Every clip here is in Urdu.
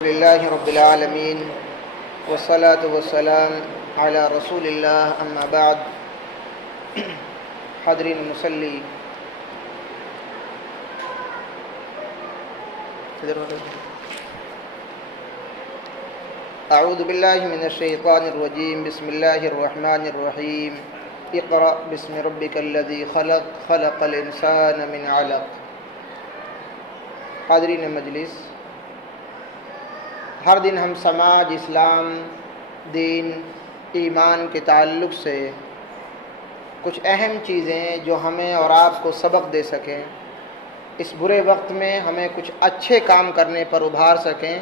للہ رب العالمین والصلاة والسلام علی رسول اللہ اما بعد. حاضرین مصلی، اعوذ باللہ من الشیطان الرجیم. بسم اللہ الرحمن الرحیم. اقرأ باسم ربک الذی خلق خلق الانسان من علق. حاضرین مجلس، ہر دن ہم سماج، اسلام، دین، ایمان کے تعلق سے کچھ اہم چیزیں جو ہمیں اور آپ کو سبق دے سکیں، اس برے وقت میں ہمیں کچھ اچھے کام کرنے پر ابھار سکیں،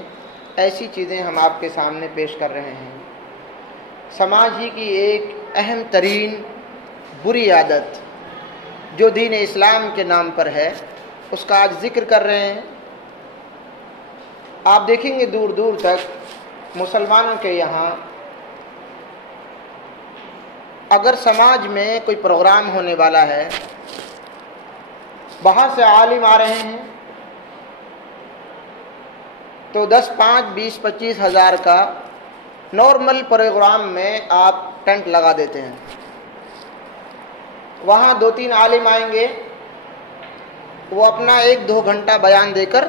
ایسی چیزیں ہم آپ کے سامنے پیش کر رہے ہیں. سماج ہی کی ایک اہم ترین بری عادت جو دین اسلام کے نام پر ہے، اس کا آج ذکر کر رہے ہیں. آپ دیکھیں گے دور دور تک مسلمانوں کے یہاں اگر سماج میں کوئی پروگرام ہونے والا ہے، باہر سے عالم آ رہے ہیں، تو 10، 5، 20، 25 ہزار کا نارمل پروگرام میں آپ ٹینٹ لگا دیتے ہیں. وہاں 2-3 عالم آئیں گے، وہ اپنا 1-2 گھنٹہ بیان دے کر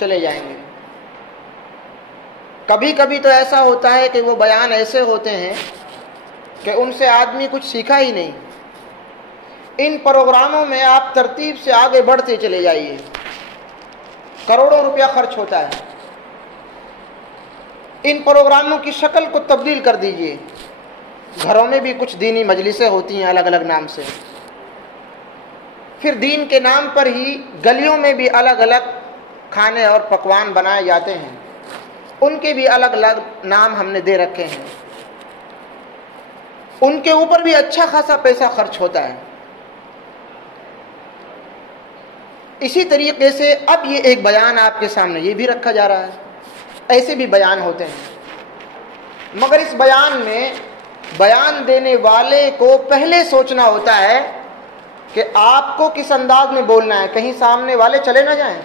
چلے جائیں گے. کبھی کبھی تو ایسا ہوتا ہے کہ وہ بیان ایسے ہوتے ہیں کہ ان سے آدمی کچھ سیکھا ہی نہیں. ان پروگراموں میں آپ ترتیب سے آگے بڑھتے چلے جائیے، کروڑوں روپیہ خرچ ہوتا ہے. ان پروگراموں کی شکل کو تبدیل کر دیجئے. گھروں میں بھی کچھ دینی مجلسیں ہوتی ہیں الگ الگ نام سے، پھر دین کے نام پر ہی گلیوں میں بھی الگ الگ کھانے اور پکوان بنائے جاتے ہیں، ان کے بھی الگ الگ نام ہم نے دے رکھے ہیں. ان کے اوپر بھی اچھا خاصا پیسہ خرچ ہوتا ہے. اسی طریقے سے اب یہ ایک بیان آپ کے سامنے یہ بھی رکھا جا رہا ہے. ایسے بھی بیان ہوتے ہیں، مگر اس بیان میں بیان دینے والے کو پہلے سوچنا ہوتا ہے کہ آپ کو کس انداز میں بولنا ہے. کہیں سامنے والے چلے نہ جائیں.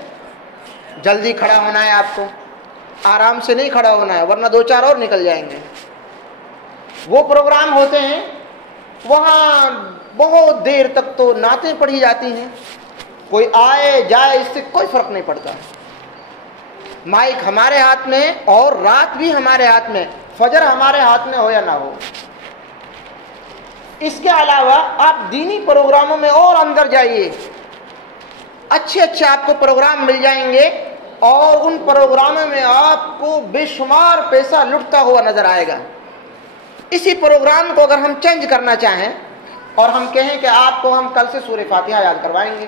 جلدی کھڑا ہونا ہے، آپ کو آرام سے نہیں کھڑا ہونا ہے، ورنہ 2-4 اور نکل جائیں گے. وہ پروگرام ہوتے ہیں وہاں بہت دیر تک تو نعتیں پڑھی جاتی ہیں، کوئی آئے جائے اس سے کوئی فرق نہیں پڑتا. مائک ہمارے ہاتھ میں اور رات بھی ہمارے ہاتھ میں، فجر ہمارے ہاتھ میں ہو یا نہ ہو. اس کے علاوہ آپ دینی پروگراموں میں اور اندر جائیے، اچھے اچھے آپ کو پروگرام مل جائیں گے، اور ان پروگراموں میں آپ کو بے شمار پیسہ لٹتا ہوا نظر آئے گا. اسی پروگرام کو اگر ہم چینج کرنا چاہیں اور ہم کہیں کہ آپ کو ہم کل سے سورہ فاتحہ یاد کروائیں گے،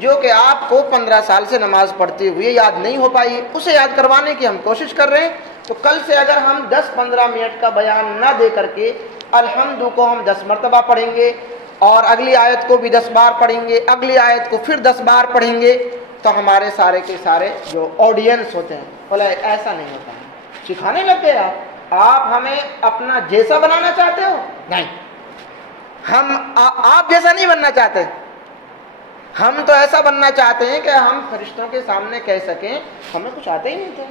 جو کہ آپ کو 15 سال سے نماز پڑھتے ہوئے یاد نہیں ہو پائی، اسے یاد کروانے کی ہم کوشش کر رہے ہیں، تو کل سے اگر ہم 10-15 منٹ کا بیان نہ دے کر کے الحمد کو ہم 10 مرتبہ پڑھیں گے، اور اگلی آیت کو بھی 10 بار پڑھیں گے، اگلی آیت کو پھر 10 بار پڑھیں گے، تو ہمارے سارے کے سارے جو آڈینس ہوتے ہیں بولے ایسا نہیں ہوتا ہے. سکھانے لگ گئے آپ ہمیں اپنا جیسا بنانا چاہتے ہو؟ نہیں، ہم آپ جیسا نہیں بننا چاہتے. ہم تو ایسا بننا چاہتے ہیں کہ ہم فرشتوں کے سامنے کہہ سکیں ہمیں کچھ آتا ہی نہیں تھا،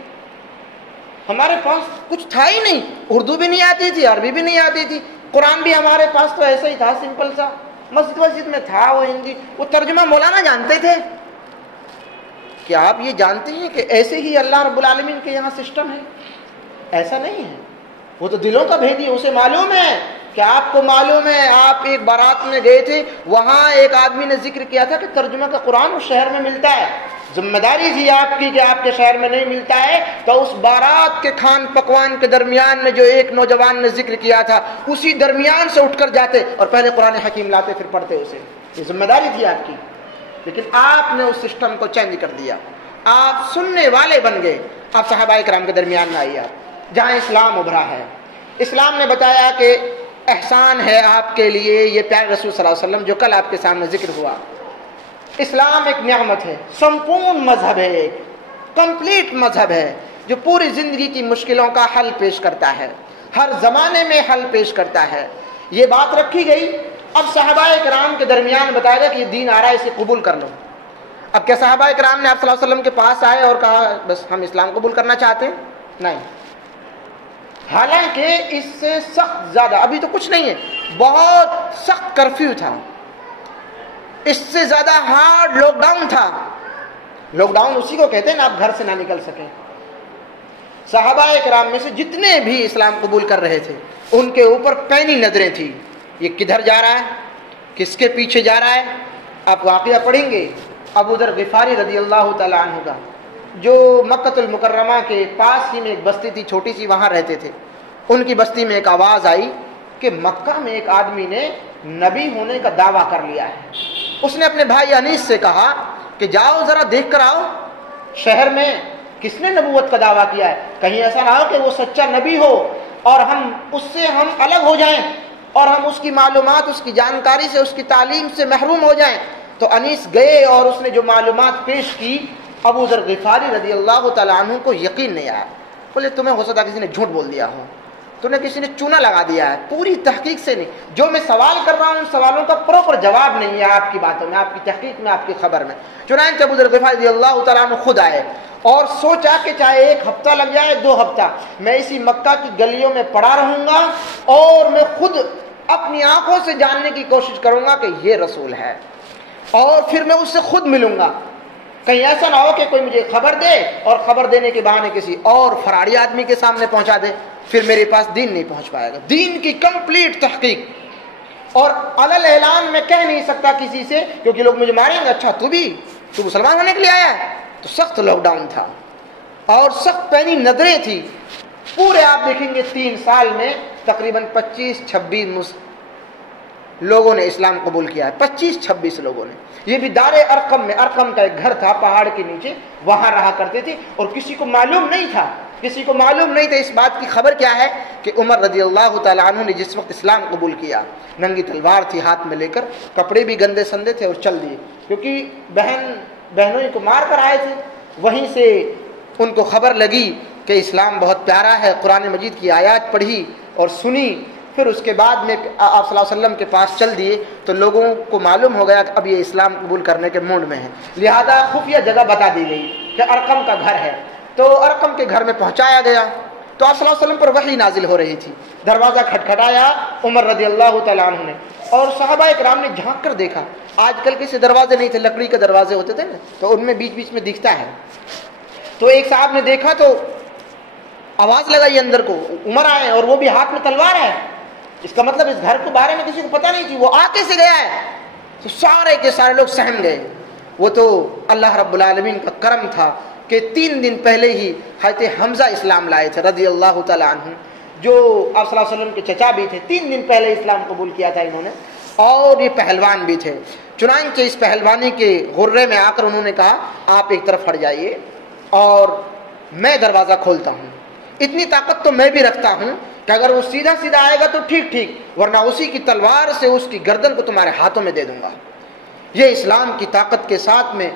ہمارے پاس کچھ تھا ہی نہیں. اردو بھی نہیں آتی تھی، عربی بھی نہیں آتی تھی، قرآن بھی ہمارے پاس تو ایسا ہی تھا سمپل سا، مسجد میں تھا وہ ہندی، وہ ترجمہ مولانا جانتے تھے. کیا آپ یہ جانتے ہیں کہ ایسے ہی اللہ رب العالمین کے یہاں سسٹم ہے؟ ایسا نہیں ہے. وہ تو دلوں کا بھیدی، اسے معلوم ہے. کیا آپ کو معلوم ہے آپ ایک بارات میں گئے تھے، وہاں ایک آدمی نے ذکر کیا تھا کہ ترجمہ کا قرآن اس شہر میں ملتا ہے، ذمہ داری تھی آپ کی کہ آپ کے شہر میں نہیں ملتا ہے، تو اس بارات کے کھان پکوان کے درمیان میں جو ایک نوجوان نے ذکر کیا تھا اسی درمیان سے اٹھ کر جاتے اور پہلے قرآن حکیم لاتے پھر پڑھتے اسے. یہ ذمہ داری تھی آپ کی، لیکن آپ نے اس سسٹم کو چینج کر دیا. آپ سننے والے بن گئے. آپ صحابہ کرام کے درمیان میں آئیے. آپ جہاں اسلام ابھرا ہے، اسلام نے بتایا کہ احسان ہے آپ کے لیے یہ پیارے رسول صلی اللہ علیہ وسلم جو کل آپ کے سامنے ذکر ہوا. اسلام ایک نعمت ہے، سمپورن مذہب ہے، ایک کمپلیٹ مذہب ہے جو پوری زندگی کی مشکلوں کا حل پیش کرتا ہے، ہر زمانے میں حل پیش کرتا ہے. یہ بات رکھی گئی. اب صحابہ کرام کے درمیان بتایا گیا کہ یہ دین آ رہا ہے، اسے قبول کر لو. اب کیا صحابہ کرام نے آپ صلی اللہ علیہ وسلم کے پاس آئے اور کہا بس ہم اسلام قبول کرنا چاہتے ہیں؟ نہیں، حالانکہ اس سے سخت زیادہ، ابھی تو کچھ نہیں ہے، بہت سخت کرفیو تھا، اس سے زیادہ ہارڈ لاک ڈاؤن تھا۔ لاک ڈاؤن اسی کو کہتے ہیں نا آپ گھر سے نہ نکل سکیں۔ صحابہ کرام میں سے جتنے بھی اسلام قبول کر رہے تھے ان کے اوپر پینی نظریں تھیں، یہ کدھر جا رہا ہے، کس کے پیچھے جا رہا ہے۔ آپ واقعہ پڑھیں گے ابو ذر غفاری رضی اللہ تعالی عنہ کا، جو مکۃ المکرمہ کے پاس ہی میں ایک بستی تھی چھوٹی سی، وہاں رہتے تھے۔ ان کی بستی میں ایک آواز آئی کہ مکہ میں ایک آدمی نے نبی ہونے کا دعویٰ کر لیا ہے۔ اس نے اپنے بھائی انیس سے کہا کہ جاؤ ذرا دیکھ کر آؤ شہر میں کس نے نبوت کا دعویٰ کیا ہے، کہیں ایسا نہ ہو کہ وہ سچا نبی ہو اور اس سے ہم الگ ہو جائیں اور ہم اس کی معلومات، اس کی جانکاری سے، اس کی تعلیم سے محروم ہو جائیں۔ تو انیس گئے اور اس نے جو معلومات پیش کی، ابو ذر غفاری رضی اللہ تعالیٰ عنہ کو یقین نہیں آیا۔ بولے تمہیں ہو سکتا کسی نے جھوٹ بول دیا ہو، تمہیں کسی نے چونا لگا دیا ہے، پوری تحقیق سے نہیں، جو میں سوال کر رہا ہوں ان سوالوں کا پراپر جواب نہیں ہے آپ کی باتوں میں، آپ کی تحقیق میں، آپ کی خبر میں۔ چنانچہ ابو ذر غفاری رضی اللہ تعالیٰ عنہ خود آئے اور سوچا کہ چاہے 1 ہفتہ لگ جائے 2 ہفتہ، میں اسی مکہ کی گلیوں میں پڑا رہوں گا اور میں خود اپنی آنکھوں سے جاننے کی کوشش کروں گا کہ یہ رسول ہے، اور پھر میں اس سے خود ملوں گا۔ کہیں ایسا نہ ہو کہ کوئی مجھے خبر دے اور خبر دینے کے بہانے کسی اور فراڈی آدمی کے سامنے پہنچا دے، پھر میرے پاس دین نہیں پہنچ پائے گا۔ دین کی کمپلیٹ تحقیق، اور علل اعلان میں کہہ نہیں سکتا کسی سے کیونکہ لوگ مجھے ماریں گے، اچھا تو مسلمان ہونے کے لیے آیا ہے؟ تو سخت لاک ڈاؤن تھا اور سخت پینی نظریں تھی۔ پورے آپ دیکھیں گے 3 سال میں تقریباً 25-26 لوگوں نے اسلام قبول کیا ہے، 25-26 لوگوں نے۔ یہ بھی دار ارقم میں، ارقم کا ایک گھر تھا پہاڑ کے نیچے، وہاں رہا کرتے تھے، اور کسی کو معلوم نہیں تھا اس بات کی خبر کیا ہے کہ عمر رضی اللہ تعالیٰ عنہ نے جس وقت اسلام قبول کیا، ننگی تلوار تھی ہاتھ میں لے کر، کپڑے بھی گندے سندے تھے اور چل دیے، کیونکہ بہنوں کو مار کر آئے تھے۔ وہیں سے ان کو خبر لگی کہ اسلام بہت پیارا ہے، قرآن مجید کی آیات پڑھی اور سنی، پھر اس کے بعد میں آپ صلی اللہ علیہ وسلم کے پاس چل دیے تو لوگوں کو معلوم ہو گیا کہ اب یہ اسلام قبول کرنے کے موڈ میں ہے، لہذا خفیہ جگہ بتا دی گئی کہ ارقم کا گھر ہے۔ تو ارقم کے گھر میں پہنچایا گیا تو آپ صلی اللہ علیہ وسلم پر وحی نازل ہو رہی تھی۔ دروازہ کھٹکھٹایا عمر رضی اللہ تعالیٰ عنہ نے، اور صحابہ کرام نے جھانک کر دیکھا۔ آج کل کسی دروازے نہیں تھے، لکڑی کے دروازے ہوتے تھے نا، تو ان میں بیچ بیچ میں دکھتا ہے۔ تو ایک صاحب نے دیکھا تو آواز لگائی اندر کو، عمر آئے اور وہ بھی ہاتھ میں تلوار ہے، اس کا مطلب اس گھر کے بارے میں کسی کو پتہ نہیں تھی، وہ آ کیسے گیا ہے؟ تو سارے کے سارے لوگ سہم گئے۔ وہ تو اللہ رب العالمین کا کرم تھا کہ 3 دن پہلے ہی حضرت حمزہ اسلام لائے تھے رضی اللہ تعالیٰ عنہ، جو آپ صلی اللہ علیہ وسلم کے چچا بھی تھے، 3 دن پہلے اسلام قبول کیا تھا انہوں نے، اور یہ پہلوان بھی تھے۔ چنانچہ اس پہلوانی کے غرے میں آ کر انہوں نے کہا آپ ایک طرف ہٹ جائیے اور میں دروازہ کھولتا ہوں، اتنی طاقت تو میں بھی رکھتا ہوں کہ اگر وہ سیدھا سیدھا آئے گا تو ٹھیک، ورنہ اسی کی تلوار سے اس کی گردن کو تمہارے ہاتھوں میں دے دوں گا۔ یہ اسلام کی طاقت کے ساتھ میں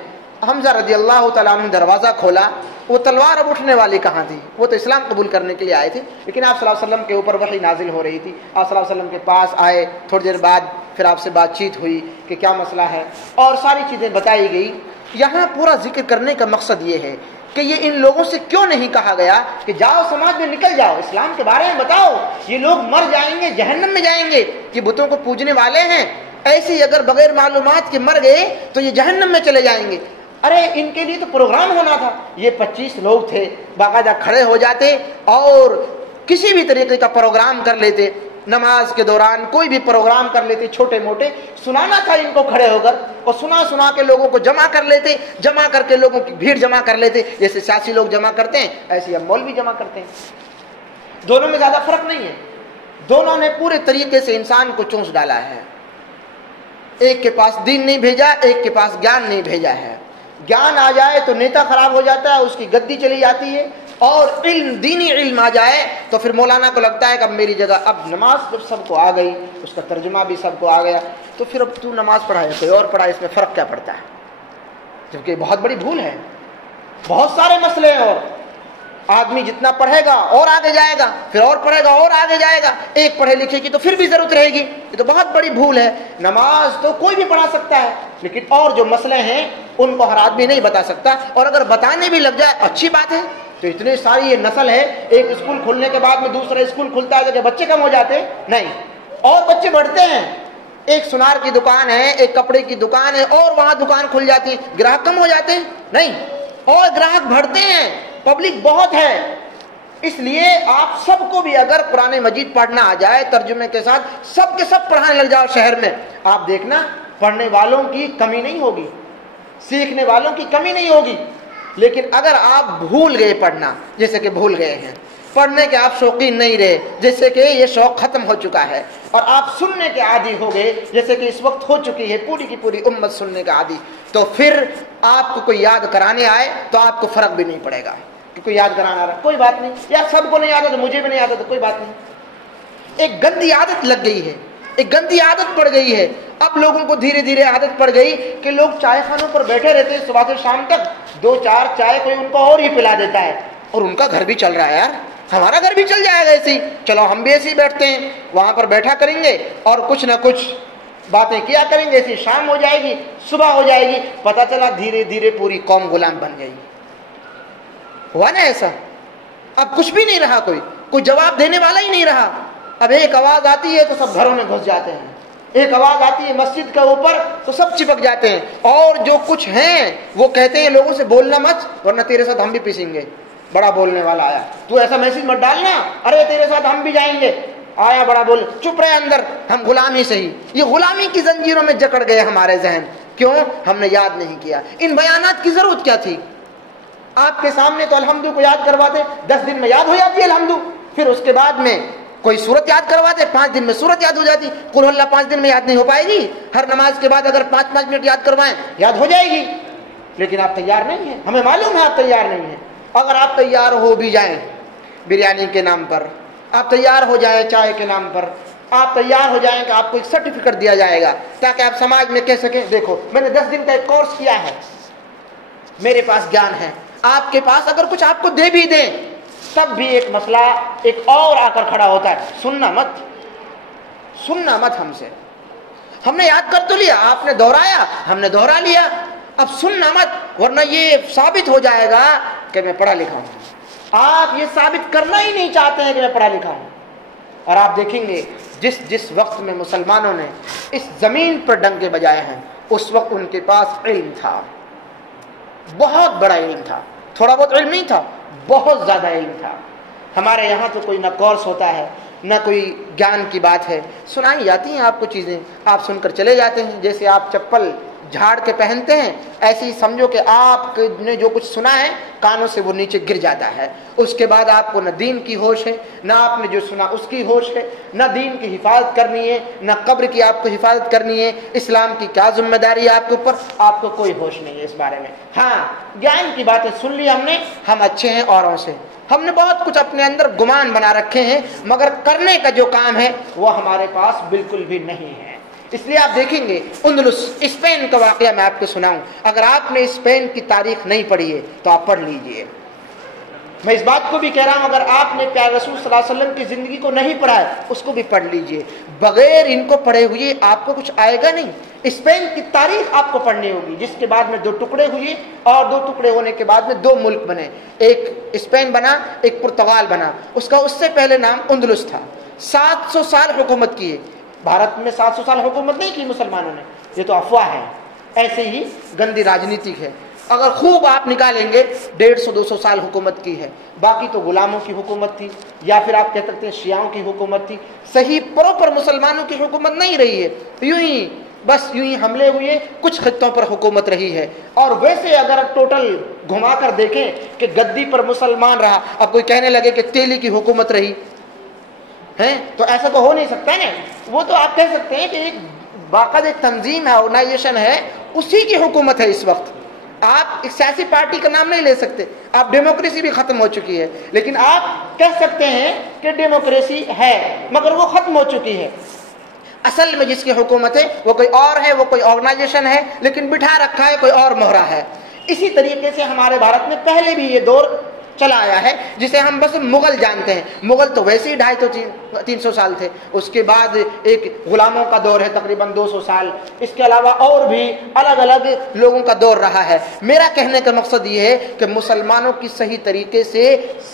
حمزہ رضی اللہ تعالیٰ عنہ نے دروازہ کھولا۔ وہ تلوار اب اٹھنے والی کہاں تھی، وہ تو اسلام قبول کرنے کے لیے آئے تھے، لیکن آپ صلی اللہ علیہ وسلم کے اوپر وحی نازل ہو رہی تھی۔ آپ صلی اللہ علیہ وسلم کے پاس آئے، تھوڑی دیر بعد پھر آپ سے بات چیت ہوئی کہ کیا مسئلہ ہے، اور ساری چیزیں بتائی گئی۔ یہاں پورا ذکر کرنے کا مقصد یہ ہے کہ یہ ان لوگوں سے کیوں نہیں کہا گیا کہ جاؤ سماج میں نکل جاؤ، اسلام کے بارے میں بتاؤ، یہ لوگ مر جائیں گے، جہنم میں جائیں گے، یہ بتوں کو پوجنے والے ہیں، ایسے ہی اگر بغیر معلومات کے مر گئے تو یہ جہنم میں چلے جائیں گے۔ ارے ان کے لیے تو پروگرام ہونا تھا۔ یہ 25 لوگ تھے، باقاعدہ کھڑے ہو جاتے اور کسی بھی طریقے کا پروگرام کر لیتے، نماز کے دوران کوئی بھی پروگرام کر لیتے، چھوٹے موٹے سنانا تھا ان کو کھڑے ہو کر، اور سنا کے لوگوں کو جمع کر لیتے، جمع کر کے لوگوں کی بھیڑ جمع کر لیتے، جیسے سیاسی لوگ جمع کرتے ہیں ایسے اب مولوی جمع کرتے ہیں۔ دونوں میں زیادہ فرق نہیں ہے، دونوں نے پورے طریقے سے انسان کو چونس ڈالا ہے۔ ایک کے پاس دین نہیں بھیجا، ایک کے پاس گیان نہیں بھیجا ہے۔ گیان آ جائے تو نیتا خراب ہو جاتا ہے، اس کی گدی چلی جاتی ہے، اور دینی علم آ جائے تو پھر مولانا کو لگتا ہے کہ اب میری جگہ، اب نماز جب سب کو آ گئی، اس کا ترجمہ بھی سب کو آ گیا، تو پھر اب تو نماز پڑھائے کوئی اور پڑھائے، اس میں فرق کیا پڑتا ہے؟ جبکہ بہت بڑی بھول ہے، بہت سارے مسئلے ہیں، اور آدمی جتنا پڑھے گا اور آگے جائے گا، پھر اور پڑھے گا اور آگے جائے گا، ایک پڑھے لکھے کی تو پھر بھی ضرورت رہے گی، یہ تو بہت بڑی بھول ہے۔ نماز تو کوئی بھی پڑھا سکتا ہے، لیکن اور جو مسئلے ہیں ان کو ہر آدمی نہیں بتا سکتا، اور اگر بتانے بھی لگ جائے اچھی بات ہے۔ تو اتنی ساری یہ نسل ہے، ایک اسکول کھلنے کے بعد میں دوسرا اسکول کھلتا ہے کہ بچے کم ہو جاتے ہیں؟ نہیں، اور بچے بڑھتے ہیں۔ ایک سنار کی دکان ہے، ایک کپڑے کی دکان ہے، اور وہاں دکان کھل جاتی ہے، گراہک کم ہو جاتے ہیں؟ نہیں، اور گراہک بڑھتے ہیں، پبلک بہت ہے۔ اس لیے آپ سب کو بھی اگر قرآن مجید پڑھنا آ جائے ترجمے کے ساتھ، سب کے سب پڑھانے لگ جاؤ شہر میں، آپ دیکھنا پڑھنے والوں کی کمی نہیں ہوگی، سیکھنے والوں کی کمی نہیں ہوگی۔ لیکن اگر آپ بھول گئے پڑھنا، جیسے کہ بھول گئے ہیں، پڑھنے کے آپ شوقین نہیں رہے، جیسے کہ یہ شوق ختم ہو چکا ہے، اور آپ سننے کے عادی ہو گئے، جیسے کہ اس وقت ہو چکی ہے پوری کی پوری امت سننے کا عادی، تو پھر آپ کو کوئی یاد کرانے آئے تو آپ کو فرق بھی نہیں پڑے گا کہ کوئی یاد کرانا آ رہا، کوئی بات نہیں، یا سب کو نہیں آتا تو مجھے بھی نہیں آتا تو کوئی بات نہیں۔ ایک گندی عادت لگ گئی ہے، ایک گندی عادت پڑ گئی ہے، اب لوگوں کو دھیرے دھیرے عادت پڑ گئی کہ لوگ چائے خانوں پر بیٹھے رہتے ہیں صبح سے شام تک، 2-4 چائے کوئی ان کو اور ہی پلا دیتا ہے، اور ان کا گھر بھی چل رہا ہے یار، ہمارا گھر بھی چل جائے گا ایسے ہی، چلو ہم بھی ایسے ہی بیٹھتے ہیں، وہاں پر بیٹھا کریں گے اور کچھ نہ کچھ باتیں کیا کریں گے، ایسی شام ہو جائے گی، صبح ہو جائے گی، پتہ چلا دھیرے دھیرے پوری قوم غلام بن گئی۔ ہوا نا ایسا؟ اب کچھ بھی نہیں رہا، کوئی جواب دینے والا ہی نہیں رہا۔ اب ایک آواز آتی ہے تو سب گھروں میں گھس جاتے ہیں، ایک آواز آتی ہے مسجد کے اوپر تو سب چپک جاتے ہیں، اور جو کچھ ہیں وہ کہتے ہیں لوگوں سے بولنا مت ورنہ تیرے ساتھ ہم بھی پیسیں گے، بڑا بولنے والا آیا، تو ایسا میسج مت ڈالنا، ارے تیرے ساتھ ہم بھی جائیں گے، آیا بڑا بول، چپ رہے اندر، ہم غلام ہی صحیح۔ یہ غلامی کی زنجیروں میں جکڑ گئے ہمارے ذہن، کیوں؟ ہم نے یاد نہیں کیا۔ ان بیانات کی ضرورت کیا تھی؟ آپ کے سامنے تو الحمدو کو یاد کرواتے، 10 دن میں یاد ہو جاتی ہے الحمدو، پھر اس کے بعد میں کوئی سورت یاد کرواتے، 5 دن میں سورت یاد ہو جاتی، قل اللہ 5 دن میں یاد نہیں ہو پائے گی، ہر نماز کے بعد اگر 5 منٹ یاد کروائیں یاد ہو جائے گی، لیکن آپ تیار نہیں ہیں، ہمیں معلوم ہے آپ تیار نہیں ہیں۔ اگر آپ تیار ہو بھی جائیں بریانی کے نام پر، آپ تیار ہو جائیں چائے کے نام پر، آپ تیار ہو جائیں کہ آپ کو ایک سرٹیفکیٹ دیا جائے گا تاکہ آپ سماج میں کہہ سکیں دیکھو میں نے 10 دن کا ایک کورس کیا ہے، میرے پاس گیان ہے، آپ کے پاس اگر کچھ آپ کو دے بھی دیں تب بھی ایک مسئلہ ایک اور آ کر کھڑا ہوتا ہے، سننا مت ہم سے، ہم نے یاد کر تو لیا، آپ نے دہرایا، ہم نے دہرا لیا، اب سننا مت ورنہ یہ ثابت ہو جائے گا کہ میں پڑھا لکھا ہوں۔ آپ یہ ثابت کرنا ہی نہیں چاہتے ہیں کہ میں پڑھا لکھا ہوں، اور آپ دیکھیں گے جس وقت میں مسلمانوں نے اس زمین پر ڈنکے بجائے ہیں اس وقت ان کے پاس علم تھا، بہت بڑا علم تھا، تھوڑا بہت علم نہیں تھا، بہت زیادہ علم تھا۔ ہمارے یہاں تو کوئی نہ کورس ہوتا ہے نہ کوئی گیان کی بات ہے، سنائی جاتی ہیں آپ کو چیزیں، آپ سن کر چلے جاتے ہیں، جیسے آپ چپل جھاڑ کے پہنتے ہیں ایسے ہی سمجھو کہ آپ نے جو کچھ سنا ہے کانوں سے وہ نیچے گر جاتا ہے، اس کے بعد آپ کو نہ دین کی ہوش ہے، نہ آپ نے جو سنا اس کی ہوش ہے، نہ دین کی حفاظت کرنی ہے، نہ قبر کی آپ کو حفاظت کرنی ہے، اسلام کی کیا ذمہ داری ہے آپ کے اوپر، آپ کو کوئی ہوش نہیں ہے اس بارے میں۔ ہاں گیان کی باتیں سن لی ہم نے، ہم اچھے ہیں اوروں سے، ہم نے بہت کچھ اپنے اندر گمان بنا رکھے ہیں، مگر کرنے کا جو کام ہے وہ ہمارے پاس بالکل بھی نہیں ہے۔ اس لیے آپ دیکھیں گے اندلس اسپین کا واقعہ میں آپ کو سناؤں، اگر آپ نے اسپین کی تاریخ نہیں پڑھی ہے تو آپ پڑھ لیجئے۔ میں اس بات کو بھی کہہ رہا ہوں اگر آپ نے پیارے رسول صلی اللہ علیہ وسلم کی زندگی کو نہیں پڑھا ہے اس کو بھی پڑھ لیجئے، بغیر ان کو پڑھے ہوئے آپ کو کچھ آئے گا نہیں۔ اسپین کی تاریخ آپ کو پڑھنی ہوگی، جس کے بعد میں 2 ٹکڑے ہوئے، اور 2 ٹکڑے ہونے کے بعد میں 2 ملک بنے، ایک اسپین بنا ایک پرتگال بنا، اس کا اس سے پہلے نام اندلس تھا۔ 700 سال حکومت کی ہے، بھارت میں 700 سال حکومت نہیں کی مسلمانوں نے، یہ تو افواہ ہے، ایسے ہی گندی راجنیتی ہے۔ اگر خوب آپ نکالیں گے 150-200 سال حکومت کی ہے، باقی تو غلاموں کی حکومت تھی، یا پھر آپ کہہ سکتے ہیں شیعوں کی حکومت تھی، صحیح پراپر مسلمانوں کی حکومت نہیں رہی ہے، یوں ہی حملے ہوئے، کچھ خطوں پر حکومت رہی ہے۔ اور ویسے اگر ٹوٹل گھما کر دیکھیں کہ گدی پر مسلمان رہا، اب کوئی کہنے لگے کہ تیلی کی حکومت رہی ہے تو ایسا تو ہو نہیں سکتا نا، وہ تو آپ کہہ سکتے ہیں کہ ایک باقاعدہ ایک تنظیم ہے، آرگنائزیشن ہے، اسی کی حکومت ہے اس وقت۔ آپ ایک سیاسی پارٹی کا نام نہیں لے سکتے، آپ ڈیموکریسی بھی ختم ہو چکی ہے، لیکن آپ کہہ سکتے ہیں کہ ڈیموکریسی ہے مگر وہ ختم ہو چکی ہے۔ اصل میں جس کی حکومت ہے وہ کوئی اور ہے، وہ کوئی آرگنائزیشن ہے، لیکن بٹھا رکھا ہے کوئی اور مہرا ہے۔ اسی طریقے سے ہمارے بھارت میں پہلے بھی یہ دور چلا آیا ہے جسے ہم بس مغل جانتے ہیں. مغل تو ویسے ہی 250-300 سال تھے. اس کے بعد ایک غلاموں کا دور ہے تقریباً 200 سال. اس کے علاوہ اور بھی الگ الگ لوگوں کا دور رہا ہے. میرا کہنے کا مقصد یہ ہے کہ مسلمانوں کی صحیح طریقے سے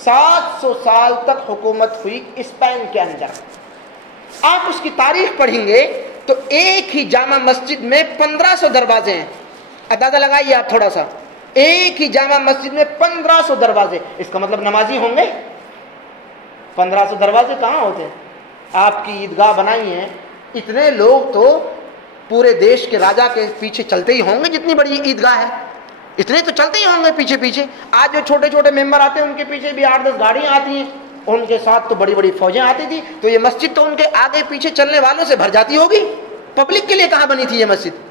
700 سال تک حکومت ہوئی اسپین کے اندر. آپ اس کی تاریخ پڑھیں گے تو ایک ہی جامع مسجد میں 1500 دروازے ہیں. اندازہ لگائیے آپ تھوڑا سا, ایک ہی جامع مسجد میں 1500 دروازے. اس کا مطلب نمازی ہوں گے. 1500 دروازے کہاں ہوتے ہیں؟ آپ کی عیدگاہ بنائی ہیں, اتنے لوگ تو پورے دیش کے راجا کے پیچھے چلتے ہی ہوں گے. جتنی بڑی عیدگاہ ہے اتنے تو چلتے ہی ہوں گے پیچھے پیچھے. آج جو چھوٹے چھوٹے ممبر آتے ہیں ان کے پیچھے بھی 8-10 گاڑیاں آتی ہیں, ان کے ساتھ تو بڑی بڑی فوجیں آتی تھی. تو یہ مسجد تو ان کے آگے پیچھے چلنے والوں سے بھر جاتی ہوگی. پبلک کے لیے کہاں بنی تھی یہ مسجد؟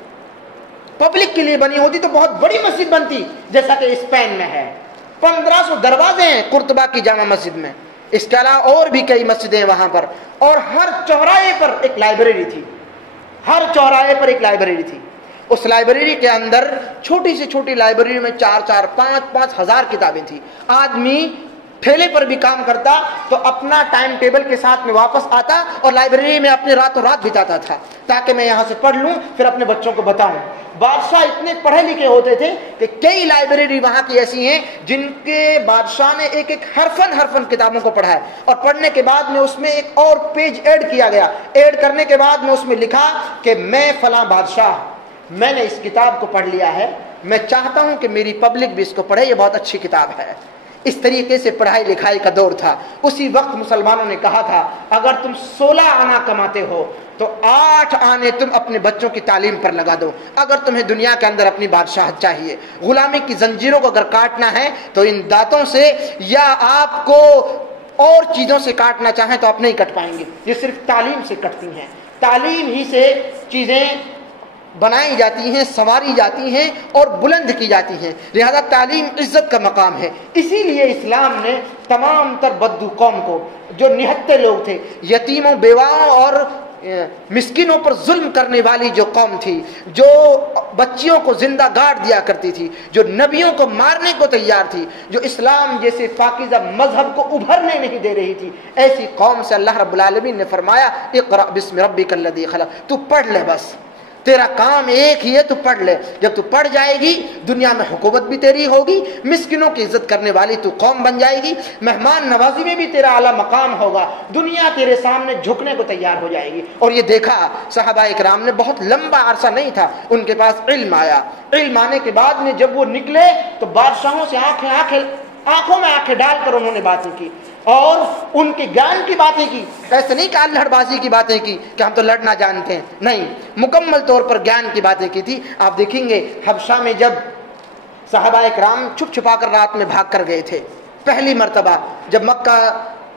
پبلک کے لیے بنی ہوتی تو بہت بڑی مسجد بنتی, جیسا کہ اسپین میں ہے. 1500 دروازے ہیں قرطبہ کی جامع مسجد میں. اس کے علاوہ اور بھی کئی مسجدیں ہیں وہاں پر, اور ہر چوراہے پر ایک لائبریری تھی. ہر چوراہے پر ایک لائبریری تھی. اس لائبریری کے اندر چھوٹی سے چھوٹی لائبریری میں 4-4, 5-5 ہزار کتابیں تھیں. آدمی ٹھیلے پر بھی کام کرتا تو اپنا ٹائم ٹیبل کے ساتھ میں واپس آتا اور لائبریری میں اپنے راتوں رات بتاتا تھا تاکہ میں یہاں سے پڑھ لوں پھر اپنے بچوں کو بتاؤں. بادشاہ اتنے پڑھے لکھے ہوتے تھے کہ کئی لائبریری وہاں کی ایسی ہیں جن کے بادشاہ نے ایک ایک حرفن کتابوں کو پڑھا ہے, اور پڑھنے کے بعد میں اس میں ایک اور پیج ایڈ کیا گیا. ایڈ کرنے کے بعد میں اس میں لکھا کہ میں فلاں بادشاہ, میں نے اس کتاب کو پڑھ لیا ہے, میں چاہتا ہوں کہ میری پبلک بھی اس کو پڑھے, یہ بہت اچھی کتاب ہے. اس طریقے سے پڑھائی لکھائی کا دور تھا. اسی وقت مسلمانوں نے کہا تھا اگر تم 16 آنا کماتے ہو تو 8 آنے تم اپنے بچوں کی تعلیم پر لگا دو. اگر تمہیں دنیا کے اندر اپنی بادشاہت چاہیے, غلامی کی زنجیروں کو اگر کاٹنا ہے تو ان دانتوں سے, یا آپ کو اور چیزوں سے کاٹنا چاہیں تو آپ نہیں کٹ پائیں گے. یہ صرف تعلیم سے کٹتی ہیں. تعلیم ہی سے چیزیں بنائی جاتی ہیں, سنواری جاتی ہیں اور بلند کی جاتی ہیں. لہذا تعلیم عزت کا مقام ہے. اسی لیے اسلام نے تمام تر بدو قوم کو, جو نہتے لوگ تھے, یتیموں, بیواؤں اور مسکینوں پر ظلم کرنے والی جو قوم تھی, جو بچیوں کو زندہ گاڑ دیا کرتی تھی, جو نبیوں کو مارنے کو تیار تھی, جو اسلام جیسے پاکیزہ مذہب کو ابھرنے نہیں دے رہی تھی, ایسی قوم سے اللہ رب العالمین نے فرمایا اقرأ بسم ربک الذی خلق, تو پڑھ لے, بس تیرا کام ایک ہی ہے, تو پڑھ لے. جب تو پڑھ جائے گی دنیا میں حکومت بھی تیری ہوگی, مسکینوں کی عزت کرنے والی تو قوم بن جائے گی, مہمان نوازی میں بھی تیرا اعلیٰ مقام ہوگا, دنیا تیرے سامنے جھکنے کو تیار ہو جائے گی. اور یہ دیکھا صحابہ اکرام نے, بہت لمبا عرصہ نہیں تھا ان کے پاس علم آیا. علم آنے کے بعد میں جب وہ نکلے تو بادشاہوں سے آنکھوں میں آنکھیں ڈال کر انہوں نے باتیں کی, اور ان کے گیان کی باتیں کی. ایسے نہیں کہ لڑ بازی کی باتیں کی کہ ہم تو لڑنا جانتے ہیں, نہیں, مکمل طور پر گیان کی باتیں کی تھی. آپ دیکھیں گے حبشہ میں جب صحابہ اکرام چھپ چھپا کر رات میں بھاگ کر گئے تھے, پہلی مرتبہ جب مکہ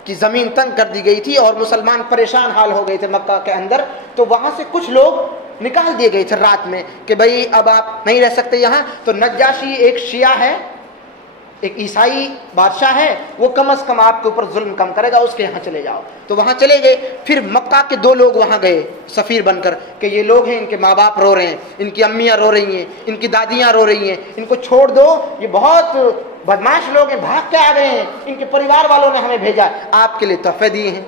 کی زمین تنگ کر دی گئی تھی اور مسلمان پریشان حال ہو گئے تھے مکہ کے اندر, تو وہاں سے کچھ لوگ نکال دیے گئے تھے رات میں کہ بھئی اب آپ نہیں رہ سکتے یہاں. تو نجاشی ایک شیعہ ہے, ایک عیسائی بادشاہ ہے, وہ کم از کم آپ کے اوپر ظلم کم کرے گا, اس کے یہاں چلے جاؤ. تو وہاں چلے گئے. پھر مکہ کے 2 لوگ وہاں گئے سفیر بن کر کہ یہ لوگ ہیں, ان کے ماں باپ رو رہے ہیں, ان کی امیاں رو رہی ہیں, ان کی دادیاں رو رہی ہیں, ان کو چھوڑ دو, یہ بہت بدماش لوگ ہیں, بھاگ کے آ گئے ہیں, ان کے پریوار والوں نے ہمیں بھیجا, آپ کے لیے تحفے دیے ہیں.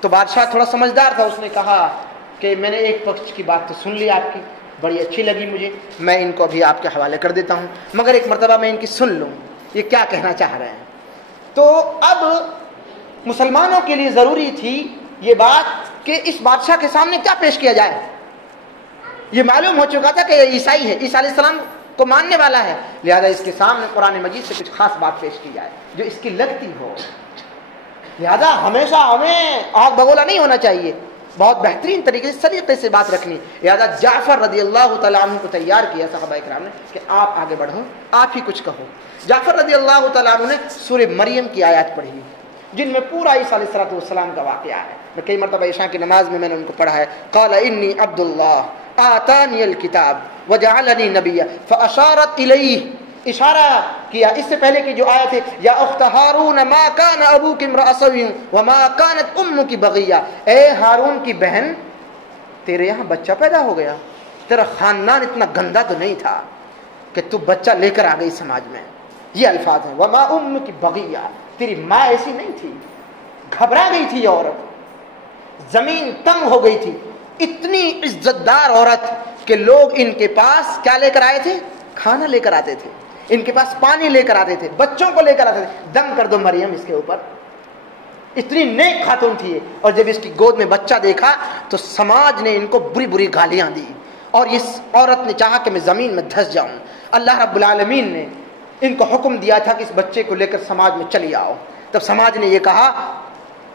تو بادشاہ تھوڑا سمجھدار تھا, اس نے کہا کہ میں نے ایک پکش کی بات تو سن لی آپ کی, بڑی اچھی لگی مجھے, میں ان کو ابھی آپ کے حوالے کر دیتا ہوں, مگر ایک مرتبہ میں ان کی سن لوں یہ کیا کہنا چاہ رہے ہیں. تو اب مسلمانوں کے لیے ضروری تھی یہ بات کہ اس بادشاہ کے سامنے کیا پیش کیا جائے. یہ معلوم ہو چکا تھا کہ یہ عیسائی ہے, عیسیٰ علیہ السلام کو ماننے والا ہے, لہذا اس کے سامنے قرآن مجید سے کچھ خاص بات پیش کی جائے جو اس کی لگتی ہو. لہذا ہمیشہ ہمیں آگ بگولا نہیں ہونا چاہیے, بہت بہترین طریقے سے سلیقے سے بات رکھنی. لہذا جعفر رضی اللہ تعالیٰ عنہ کو تیار کیا صحابہ اکرام نے کہ آپ آگے بڑھو, آپ ہی کچھ کہو. جعفر رضی اللہ تعالیٰ عنہ نے سورہ مریم کی آیات پڑھی جن میں پورا عیسیٰ علیہ السلام کا واقعہ ہے. میں کئی مرتبہ عشاء کی نماز میں نے ان کو پڑھا ہے. قال انی عبد اللہ آتانی الکتاب وجعلنی نبیا فاشارت الیہ, اشارہ کیا. اس سے پہلے کی جو آیت ہے یا اخت ہارون ما کان ابوک امرأ سوی وما کانت امک بغیہ, اے ہارون کی بہن تیرے یہاں بچہ پیدا ہو گیا, تیرا خاندان اتنا گندا تو نہیں تھا کہ تو بچہ لے کر آ گئی سماج میں. یہ الفاظ ہیں. وما امک بغیہ، تیری ماں ایسی نہیں تھی. گھبرا گئی تھی یہ عورت، زمین تنگ ہو گئی تھی. اتنی عزت دار عورت کہ لوگ ان کے پاس کیا لے کر آئے تھے؟ کھانا لے کر آتے تھے، ان کے پاس پانی لے کر آتے تھے، بچوں کو لے کر آتے تھے. دم کر دو مریم اس کے اوپر. اتنی نیک خاتون تھی. اور جب اس کی گود میں بچہ دیکھا تو سماج نے ان کو بری بری گالیاں دی، اور اس عورت نے چاہا کہ میں زمین میں دھس جاؤں. اللہ رب العالمین نے ان کو حکم دیا تھا کہ اس بچے کو لے کر سماج میں چلی آؤ. تب سماج نے یہ کہا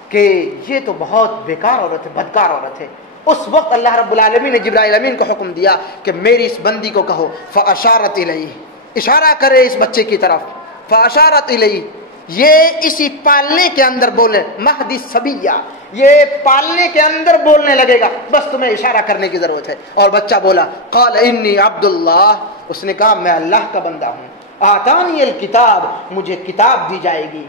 کہ یہ تو بہت بیکار عورت ہے، بدکار عورت ہے. اس وقت اللہ رب العالمین نے جبرائیل امین کو حکم دیا کہ میری اس بندی کو کہو فاشارت الیہ، اشارہ کرے اس بچے کی طرف. فاشارت الیہ، یہ اسی پالنے کے اندر بولے، مہدی صبیہ، یہ پالنے کے اندر بولنے لگے گا، بس تمہیں اشارہ کرنے کی ضرورت ہے. اور بچہ بولا قال انی عبد اللہ، اس نے کہا میں اللہ کا بندہ ہوں. آتانی الکتاب، مجھے کتاب دی جائے گی.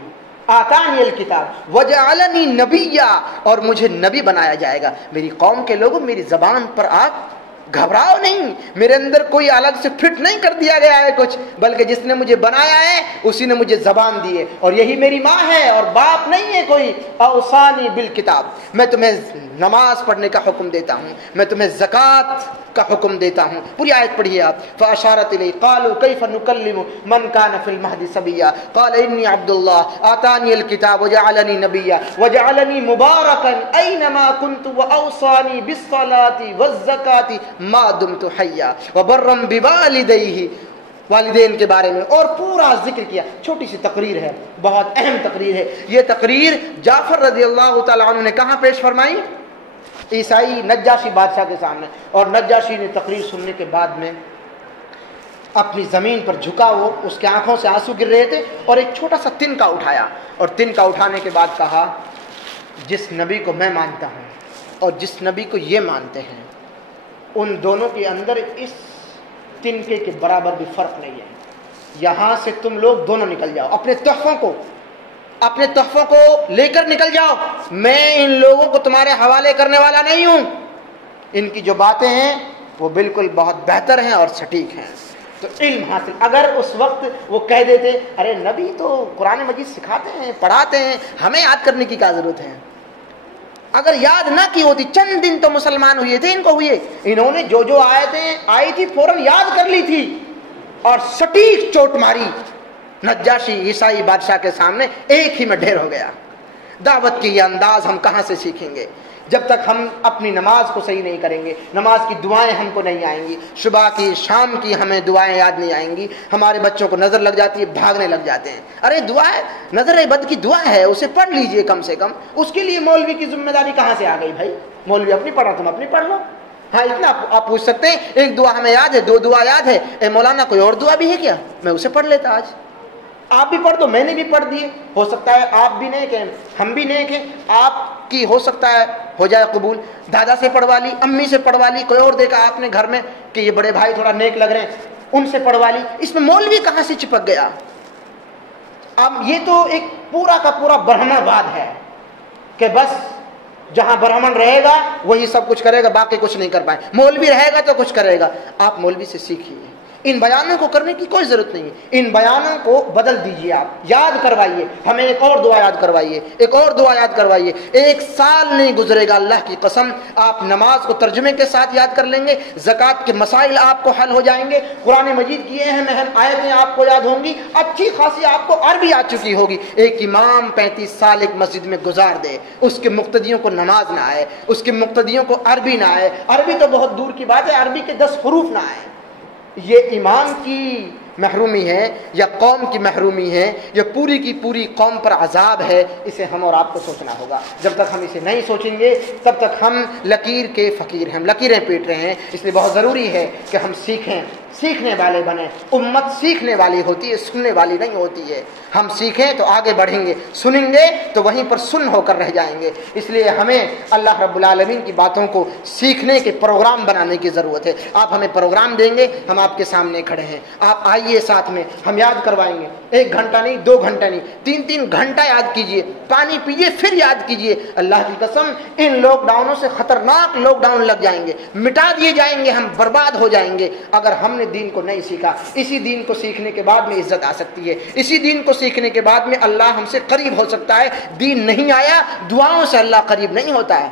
آتانی الکتاب وجعلنی نبیا، اور مجھے نبی بنایا جائے گا. میری قوم کے لوگوں، میری زبان پر آپ گھبراؤ نہیں، میرے اندر کوئی الگ سے فٹ نہیں کر دیا گیا ہے کچھ، بلکہ جس نے مجھے بنایا ہے اسی نے مجھے زبان دی ہے، اور یہی میری ماں ہے اور باپ نہیں ہے کوئی. اوصانی بالکتاب، میں تمہیں نماز پڑھنے کا حکم دیتا ہوں، میں تمہیں زکوٰۃ کا حکم دیتا ہوں. پوری آیت پڑھیے آپ. فاشارت الیہ قالوا کیف نکلم من کان فی المہد صبیا قال انی عبد اللہ آتانی الکتاب وجعلنی نبیا وجعلنی مبارکا اینما کنت واوصانی بالصلاۃ والزکاۃ ما دمت حیا وبرا بوالدیہ، والدین کے بارے میں اور پورا ذکر کیا. چھوٹی سی تقریر ہے، بہت اہم تقریر ہے. یہ تقریر جعفر رضی اللہ تعالی عنہ نے کہاں پیش فرمائی؟ عیسائی نجاشی بادشاہ کے سامنے. اور نجاشی نے تقریر سننے کے بعد میں اپنی زمین پر جھکا، وہ اس کے آنکھوں سے آنسو گر رہے تھے، اور ایک چھوٹا سا تنکا اٹھایا، اور تنکا اٹھانے کے بعد کہا جس نبی کو میں مانتا ہوں اور جس نبی کو یہ مانتے ہیں، ان دونوں کے اندر اس تنکے کے برابر بھی فرق نہیں ہے. یہاں سے تم لوگ دونوں نکل جاؤ، اپنے تحفوں کو لے کر نکل جاؤ. میں ان لوگوں کو تمہارے حوالے کرنے والا نہیں ہوں. ان کی جو باتیں ہیں وہ بالکل بہت بہتر ہیں اور سٹیک ہیں. تو علم حاصل، اگر اس وقت وہ کہہ دیتے ارے نبی تو قرآن مجید سکھاتے ہیں، پڑھاتے ہیں، ہمیں یاد کرنے کی کیا ضرورت ہے. اگر یاد نہ کی ہوتی، چند دن تو مسلمان ہوئے تھے ان کو ہوئے، انہوں نے جو آیتیں آئی تھی فوراً یاد کر لی تھی اور سٹیک چوٹ ماری. نجاشی عیسائی بادشاہ کے سامنے ایک ہی میں ڈھیر ہو گیا. دعوت کی یہ انداز ہم کہاں سے سیکھیں گے؟ جب تک ہم اپنی نماز کو صحیح نہیں کریں گے، نماز کی دعائیں ہم کو نہیں آئیں گی، صبح کی شام کی ہمیں دعائیں یاد نہیں آئیں گی. ہمارے بچوں کو نظر لگ جاتی ہے، بھاگنے لگ جاتے ہیں. ارے دعا ہے، نظر بد کی دعا ہے، اسے پڑھ لیجئے کم سے کم. اس کے لیے مولوی کی ذمہ داری کہاں سے آ گئی بھائی؟ مولوی اپنی پڑھا، تم اپنی پڑھ لو. ہاں اتنا آپ پوچھ سکتے ہیں ایک دعا ہمیں یاد ہے، دو دعا یاد ہے، اے مولانا کوئی اور دعا بھی ہے کیا؟ میں اسے پڑھ لیتا. آج آپ بھی پڑھ دو، میں نے بھی پڑھ دیے. ہو سکتا ہے آپ بھی نیک ہیں، ہم بھی نیک ہیں، آپ کی ہو سکتا ہے ہو جائے قبول. دادا سے پڑھوا لی، امی سے پڑھوا لی، کوئی اور دیکھا آپ نے گھر میں کہ یہ بڑے بھائی تھوڑا نیک لگ رہے ہیں، ان سے پڑھوا لی. اس میں مولوی کہاں سے چپک گیا؟ اب یہ تو ایک پورا کا پورا برہمن واد ہے کہ بس جہاں برہمن رہے گا وہی سب کچھ کرے گا، باقی کچھ نہیں کر پائے. مولوی رہے گا تو کچھ کرے گا. آپ مولوی سے سیکھیے. ان بیانوں کو کرنے کی کوئی ضرورت نہیں ہے. ان بیانوں کو بدل دیجئے، آپ یاد کروائیے، ہمیں ایک اور دعا یاد کروائیے، ایک اور دعا یاد کروائیے. 1 سال نہیں گزرے گا اللہ کی قسم، آپ نماز کو ترجمے کے ساتھ یاد کر لیں گے، زکوٰۃ کے مسائل آپ کو حل ہو جائیں گے، قرآن مجید کی اہم آیتیں آپ کو یاد ہوں گی، اچھی خاصی آپ کو عربی آ چکی ہوگی. ایک امام 35 سال ایک مسجد میں گزار دے، اس کے مقتدیوں کو نماز نہ آئے، اس کے مقتدیوں کو عربی نہ آئے، عربی تو بہت دور کی بات ہے، عربی کے 10 حروف نہ آئے. یہ امام کی محرومی ہے یا قوم کی محرومی ہے یا پوری کی پوری قوم پر عذاب ہے. اسے ہم اور آپ کو سوچنا ہوگا. جب تک ہم اسے نہیں سوچیں گے تب تک ہم لکیر کے فقیر ہیں، ہم لکیریں پیٹ رہے ہیں. اس لیے بہت ضروری ہے کہ ہم سیکھیں، سیکھنے والے بنیں. امت سیکھنے والی ہوتی ہے، سننے والی نہیں ہوتی ہے. ہم سیکھیں تو آگے بڑھیں گے، سنیں گے تو وہیں پر سن ہو کر رہ جائیں گے. اس لیے ہمیں اللہ رب العالمین کی باتوں کو سیکھنے کے پروگرام بنانے کی ضرورت ہے. آپ ہمیں پروگرام دیں گے، ہم آپ کے سامنے کھڑے ہیں. آپ آئیے ساتھ میں، ہم یاد کروائیں گے. 1 گھنٹہ نہیں، 2 گھنٹہ نہیں، 3 گھنٹہ یاد کیجئے. پانی پیجئے پھر یاد کیجئے. اللہ کی قسم ان لاک ڈاؤنوں سے خطرناک لاک ڈاؤن لگ جائیں گے، مٹا دیے جائیں گے، ہم برباد ہو جائیں گے اگر ہم نے نے دین کو نہیں سیکھا. اسی دین کو سیکھنے کے بعد میں عزت آ سکتی ہے, اسی دین کو سیکھنے کے بعد میں اللہ ہم سے قریب ہو سکتا ہے. دین نہیں آیا, دعاؤں سے اللہ قریب نہیں ہوتا ہے.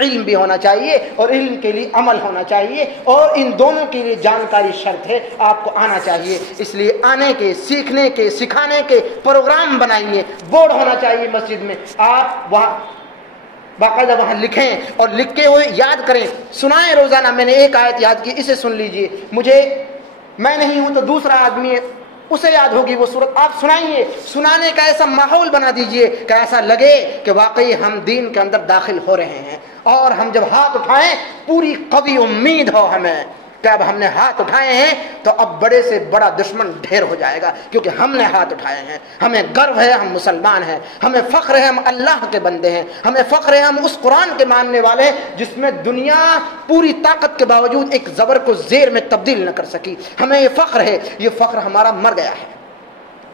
علم بھی ہونا چاہیے اور علم کے لیے عمل ہونا چاہیے, اور ان دونوں کے لیے جانکاری شرط ہے. آپ کو آنا چاہیے, اس لیے آنے کے, سیکھنے کے, سکھانے کے پروگرام بنائیے. بورڈ ہونا چاہیے مسجد میں, آپ وہاں باقاعدہ وہاں لکھیں اور لکھے ہوئے یاد کریں, سنائیں روزانہ. میں نے ایک آیت یاد کی, اسے سن لیجئے. میں نہیں ہوں تو دوسرا آدمی ہے, اسے یاد ہوگی وہ صورت, آپ سنائیے. سنانے کا ایسا ماحول بنا دیجئے کہ ایسا لگے کہ واقعی ہم دین کے اندر داخل ہو رہے ہیں. اور ہم جب ہاتھ اٹھائیں پوری قوی امید ہو ہمیں کہ اب ہم نے ہاتھ اٹھائے ہیں تو اب بڑے سے بڑا دشمن ڈھیر ہو جائے گا, کیونکہ ہم نے ہاتھ اٹھائے ہیں. ہمیں گرو ہے ہم مسلمان ہیں, ہمیں فخر ہے ہم اللہ کے بندے ہیں, ہمیں فخر ہے ہم اس قرآن کے ماننے والے ہیں جس میں دنیا پوری طاقت کے باوجود ایک زبر کو زیر میں تبدیل نہ کر سکی. ہمیں یہ فخر ہے, یہ فخر ہمارا مر گیا ہے.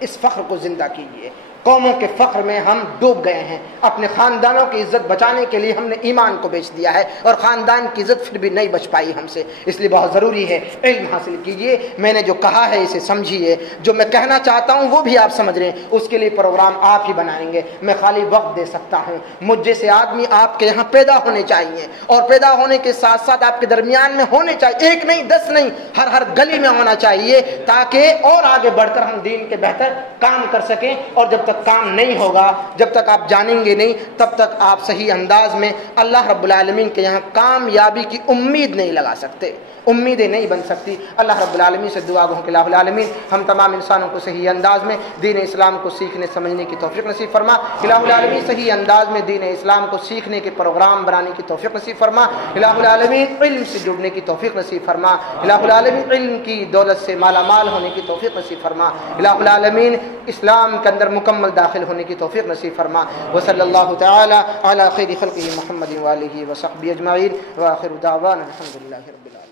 اس فخر کو زندہ کیجیے. قوموں کے فخر میں ہم ڈوب گئے ہیں. اپنے خاندانوں کی عزت بچانے کے لیے ہم نے ایمان کو بیچ دیا ہے, اور خاندان کی عزت پھر بھی نہیں بچ پائی ہم سے. اس لیے بہت ضروری ہے علم حاصل کیجئے. میں نے جو کہا ہے اسے سمجھیے, جو میں کہنا چاہتا ہوں وہ بھی آپ سمجھ رہے ہیں. اس کے لیے پروگرام آپ ہی بنائیں گے, میں خالی وقت دے سکتا ہوں. مجھ جیسے آدمی آپ کے یہاں پیدا ہونے چاہیے, اور پیدا ہونے کے ساتھ ساتھ آپ کے درمیان میں ہونے چاہیے. 1 نہیں 10 نہیں, ہر گلی میں ہونا چاہیے, تاکہ اور آگے بڑھ کر ہم دین کے بہتر کام کر سکیں. اور جب تک کام نہیں ہوگا, جب تک آپ جانیں گے نہیں, تب تک آپ صحیح انداز میں اللہ رب العالمین کے یہاں کامیابی کی امید نہیں لگا سکتے, امیدیں نہیں بن سکتی. اللہ رب العالمین سے دعا گو کہ الہ العالمین ہم تمام انسانوں کو صحیح انداز میں دین اسلام کو سیکھنے سمجھنے کی توفیق نصیب فرما. الہ العالمین صحیح انداز میں دین اسلام کو سیکھنے کے پروگرام بنانے کی توفیق نصیب فرما. الہ العالمین علم سے جڑنے کی توفیق نصیب فرما. الہ العالمین علم کی دولت سے مالا مال ہونے کی توفیق نصیب فرما. الہ العالمین اسلام کے اندر مکمل داخل ہونے کی توفیق نصیب فرما. وصلی اللہ تعالی علی خیر خلقہ محمد وآلہ وصحبہ اجمعین, وآخر دعوانا الحمدللہ رب العالمین.